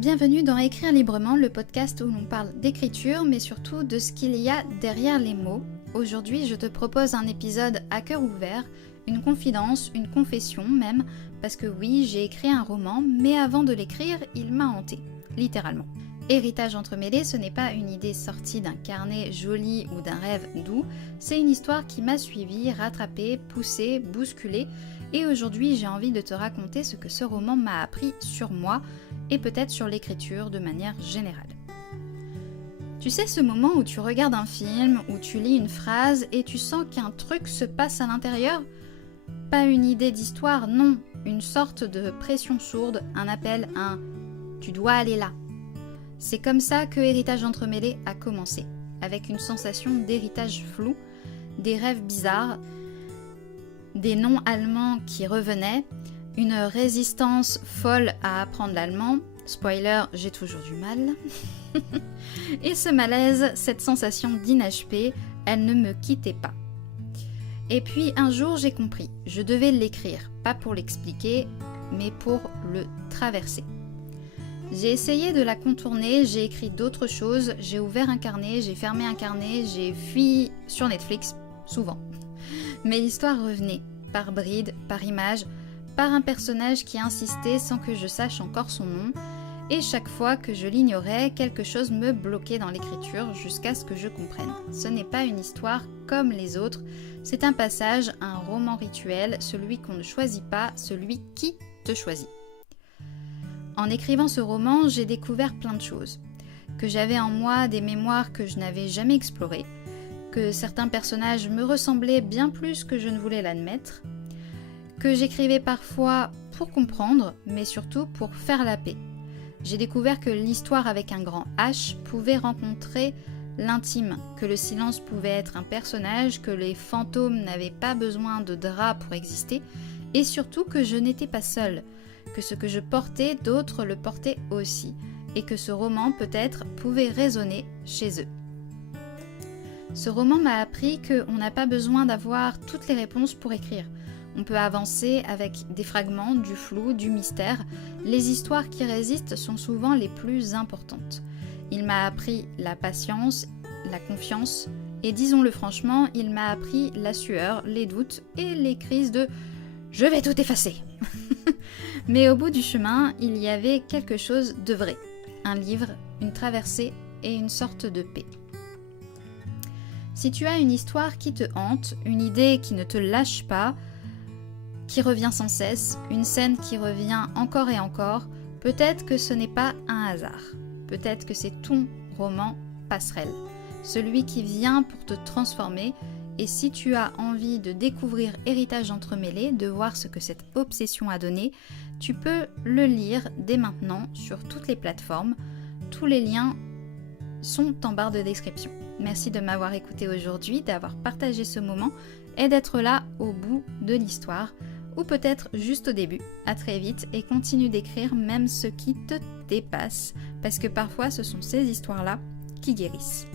Bienvenue dans Écrire librement, le podcast où l'on parle d'écriture, mais surtout de ce qu'il y a derrière les mots. Aujourd'hui, je te propose un épisode à cœur ouvert, une confidence, une confession même, parce que oui, j'ai écrit un roman, mais avant de l'écrire, il m'a hanté, littéralement. Héritage entremêlé, ce n'est pas une idée sortie d'un carnet joli ou d'un rêve doux, c'est une histoire qui m'a suivie, rattrapée, poussée, bousculée, et aujourd'hui j'ai envie de te raconter ce que ce roman m'a appris sur moi, et peut-être sur l'écriture de manière générale. Tu sais ce moment où tu regardes un film, où tu lis une phrase et tu sens qu'un truc se passe à l'intérieur ? Pas une idée d'histoire, non, une sorte de pression sourde, un appel, un « tu dois aller là ». C'est comme ça que Héritage entremêlé a commencé, avec une sensation d'héritage flou, des rêves bizarres, des noms allemands qui revenaient, une résistance folle à apprendre l'allemand, spoiler, j'ai toujours du mal, et ce malaise, cette sensation d'inachevé, elle ne me quittait pas. Et puis un jour j'ai compris, je devais l'écrire, pas pour l'expliquer, mais pour le traverser. J'ai essayé de la contourner, j'ai écrit d'autres choses, j'ai ouvert un carnet, j'ai fermé un carnet, j'ai fui sur Netflix, souvent. Mais l'histoire revenait, par bribes, par images, par un personnage qui insistait sans que je sache encore son nom, et chaque fois que je l'ignorais, quelque chose me bloquait dans l'écriture jusqu'à ce que je comprenne. Ce n'est pas une histoire comme les autres, c'est un passage, un roman rituel, celui qu'on ne choisit pas, celui qui te choisit. En écrivant ce roman, j'ai découvert plein de choses, que j'avais en moi des mémoires que je n'avais jamais explorées, que certains personnages me ressemblaient bien plus que je ne voulais l'admettre, que j'écrivais parfois pour comprendre, mais surtout pour faire la paix. J'ai découvert que l'histoire avec un grand H pouvait rencontrer l'intime, que le silence pouvait être un personnage, que les fantômes n'avaient pas besoin de draps pour exister, et surtout que je n'étais pas seule, que ce que je portais, d'autres le portaient aussi, et que ce roman peut-être pouvait résonner chez eux. Ce roman m'a appris qu'on n'a pas besoin d'avoir toutes les réponses pour écrire. On peut avancer avec des fragments, du flou, du mystère. Les histoires qui résistent sont souvent les plus importantes. Il m'a appris la patience, la confiance, et disons-le franchement, il m'a appris la sueur, les doutes et les crises de « je vais tout effacer ». Mais au bout du chemin, il y avait quelque chose de vrai. Un livre, une traversée et une sorte de paix. Si tu as une histoire qui te hante, une idée qui ne te lâche pas, qui revient sans cesse, une scène qui revient encore et encore, peut-être que ce n'est pas un hasard. Peut-être que c'est ton roman passerelle, celui qui vient pour te transformer. Et si tu as envie de découvrir Héritage entremêlé, de voir ce que cette obsession a donné, tu peux le lire dès maintenant sur toutes les plateformes. Tous les liens sont en barre de description. Merci de m'avoir écouté aujourd'hui, d'avoir partagé ce moment et d'être là au bout de l'histoire, ou peut-être juste au début. À très vite et continue d'écrire même ce qui te dépasse, parce que parfois ce sont ces histoires-là qui guérissent.